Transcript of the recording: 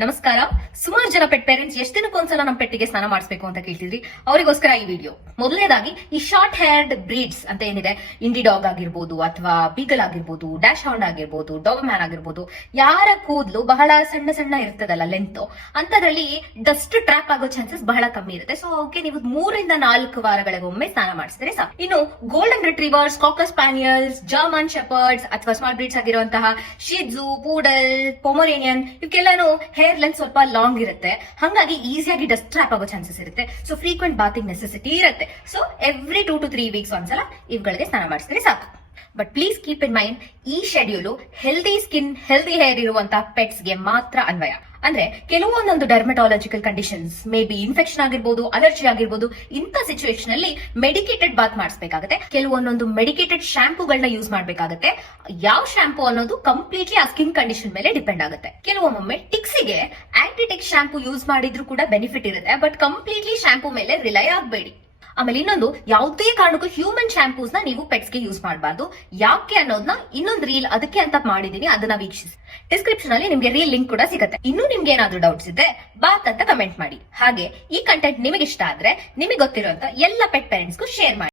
ನಮಸ್ಕಾರ. ಸುಮಾರು ಜನ ಪೆಟ್ ಪೇರೆಂಟ್ಸ್ ಎಷ್ಟು ದಿನಕ್ಕೊಂದ್ಸಲ ನಮ್ಮ ಪೆಟ್ಟಿಗೆ ಸ್ನಾನ ಮಾಡಿಸಬೇಕು ಅಂತ ಕೇಳ್ತಿದ್ರಿ. ಅವರಿಗೋಸ್ಕರ ಈ ವಿಡಿಯೋ. ಮೊದಲನೇದಾಗಿ ಈ ಶಾರ್ಟ್ ಹೇರ್ಡ್ ಬ್ರೀಡ್ಸ್ ಅಂತ ಏನಿದೆ, ಇಂಡಿ ಡಾಗ್ ಆಗಿರ್ಬೋದು ಅಥವಾ ಬೀಗಲ್ ಆಗಿರ್ಬೋದು, ಡ್ಯಾಶ್ ಹೌಂಡ್ ಆಗಿರ್ಬೋದು, ಡಾಗ್ ಮ್ಯಾನ್ ಆಗಿರ್ಬೋದು, ಯಾರ ಕೂದಲು ಬಹಳ ಸಣ್ಣ ಸಣ್ಣ ಇರ್ತದಲ್ಲ ಲೆಂತ್, ಅಂತದ್ರಲ್ಲಿ ಡಸ್ಟ್ ಟ್ರಾಪ್ ಆಗೋ ಚಾನ್ಸಸ್ ಬಹಳ ಕಮ್ಮಿ ಇರುತ್ತೆ. ಸೊ ಓಕೆ, ನೀವು 3-4 ವಾರಗಳಿಗೊಮ್ಮೆ ಸ್ನಾನ ಮಾಡಿಸಿದ್ರೆ ಸಾಕು. ಇನ್ನು golden retrievers, cocker spaniels, German shepherds ಅಥವಾ ಸ್ಮಾಲ್ ಬ್ರೀಡ್ಸ್ ಆಗಿರುವಂತಹ ಶಿಟ್ಜು, ಪೂಡಲ್, ಪೊಮರೇನಿಯನ್ ಇವಕ್ಕೆಲ್ಲಾನು ಹೇರ್ ಲೆಂತ್ ಸ್ವಲ್ಪ ಲಾಂಗ್ ಇರುತ್ತೆ. ಹಾಗಾಗಿ ಈಸಿಯಾಗಿ ಡಸ್ಟ್ ಟ್ರಾಪ್ ಆಗೋ ಚಾನ್ಸಸ್ ಇರುತ್ತೆ. ಸೊ ಫ್ರೀಕ್ವೆಂಟ್ ಬಾತಿಂಗ್ ನೆಸೆಸಿಟಿ ಇರುತ್ತೆ. ಸೊ ಎವ್ರಿ 2 to 3 ವೀಕ್ಸ್ ಒಂದ್ಸಲ ಇವುಗಳಿಗೆ ಸ್ನಾನ ಮಾಡಿಸಿದ್ರೆ ಸಾಕು. But please keep in mind, ಈ schedule healthy skin, healthy hair ಇರುವಂತಹ ಪೆಟ್ಸ್ಗೆ ಮಾತ್ರ ಅನ್ವಯ. ಅಂದ್ರೆ ಕೆಲವೊಂದೊಂದು dermatological conditions, may be infection ಆಗಿರ್ಬೋದು, ಅಲರ್ಜಿ ಆಗಿರ್ಬೋದು, ಇಂಥ ಸಿಚುವೇಶನ್ ಅಲ್ಲಿ ಮೆಡಿಕೇಟೆಡ್ ಬಾತ್ ಮಾಡಿಸಬೇಕಾಗುತ್ತೆ. ಕೆಲವೊಂದೊಂದು ಮೆಡಿಕೇಟೆಡ್ ಶಾಂಪೂಗಳನ್ನ ಯೂಸ್ ಮಾಡಬೇಕಾಗುತ್ತೆ. ಯಾವ ಶಾಂಪೂ ಅನ್ನೋದು ಕಂಪ್ಲೀಟ್ಲಿ ಆ ಸ್ಕಿನ್ ಕಂಡೀಷನ್ ಮೇಲೆ ಡಿಪೆಂಡ್ ಆಗುತ್ತೆ. ಕೆಲವೊಮ್ಮೆ ಟಿಕ್ಸಿಗೆ ಆಂಟಿ ಟಿಕ್ ಶಾಂಪೂ ಯೂಸ್ ಮಾಡಿದ್ರು ಕೂಡ ಬೆನಿಫಿಟ್ ಇರುತ್ತೆ. ಬಟ್ ಕಂಪ್ಲೀಟ್ಲಿ ಶಾಂಪೂ ಮೇಲೆ ರಿಲೈ ಆಗಬೇಡಿ. ಆಮೇಲೆ ಇನ್ನೊಂದು, ಯಾವುದೇ ಕಾರಣಕ್ಕೂ ಹ್ಯೂಮನ್ ಶಾಂಪೂಸ್ ನ ನೀವು ಪೆಟ್ಸ್ಗೆ ಯೂಸ್ ಮಾಡಬಾರ್ದು. ಯಾಕೆ ಅನ್ನೋದನ್ನ ಇನ್ನೊಂದು ರೀಲ್ ಅದಕ್ಕೆ ಅಂತ ಮಾಡಿದೀನಿ, ಅದನ್ನ ವೀಕ್ಷಿಸಿ. ಡಿಸ್ಕ್ರಿಪ್ಷನ್ ಅಲ್ಲಿ ನಿಮ್ಗೆ ರೀಲ್ ಲಿಂಕ್ ಕೂಡ ಸಿಗುತ್ತೆ. ಇನ್ನೂ ನಿಮ್ಗೆ ಏನಾದ್ರೂ ಡೌಟ್ಸ್ ಇದ್ರೆ ಬಾತ್ ಅಂತ ಕಮೆಂಟ್ ಮಾಡಿ. ಹಾಗೆ ಈ ಕಂಟೆಂಟ್ ನಿಮಗೆ ಇಷ್ಟ ಆದ್ರೆ ನಿಮಗೆ ಗೊತ್ತಿರುವಂತ ಎಲ್ಲ ಪೆಟ್ ಪೇರೆಂಟ್ಸ್ಗೂ ಶೇರ್ ಮಾಡಿ.